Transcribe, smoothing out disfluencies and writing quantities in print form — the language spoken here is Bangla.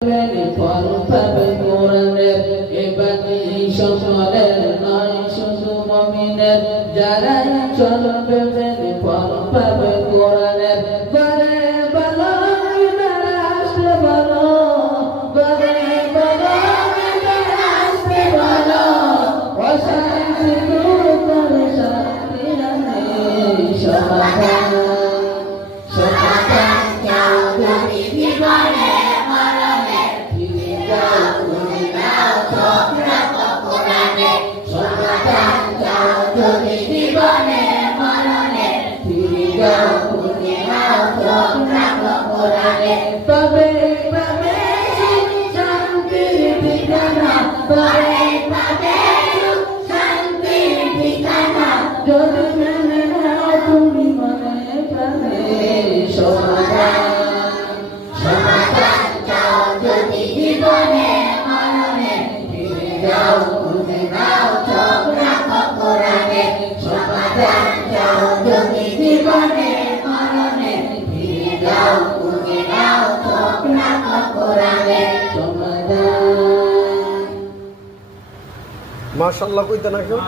ফল পাবে কোরআনের এবারে সকলের নয় শুধু মুমিনের যারাই চলবে ফল পাবে কোরআনের বারে বলো রাষ্ট্র বলো বারে বলো রাষ্ট্র বলো অশান্তি দূর করে শান্তি আনে সমাধান সমাধান চাও তুমি জীবনে তবে পাবে শান্তির ঠিকানা তবে পাবে শান্তির ঠিকানা যদি মেনে নাও তুমি মনে প্রাণে সমাধান সমাধান চাও যদি জীবনে মরণে ফিরে যাও খুঁজে নাও চোখ রাখো কোরআনে সমাধান চাও যদি জীবনে মরণে ফিরে যাও খুঁজে নাও চোখ রাখো কোরআনে সমাধান মাশাআল্লাহ কইতে না কেউ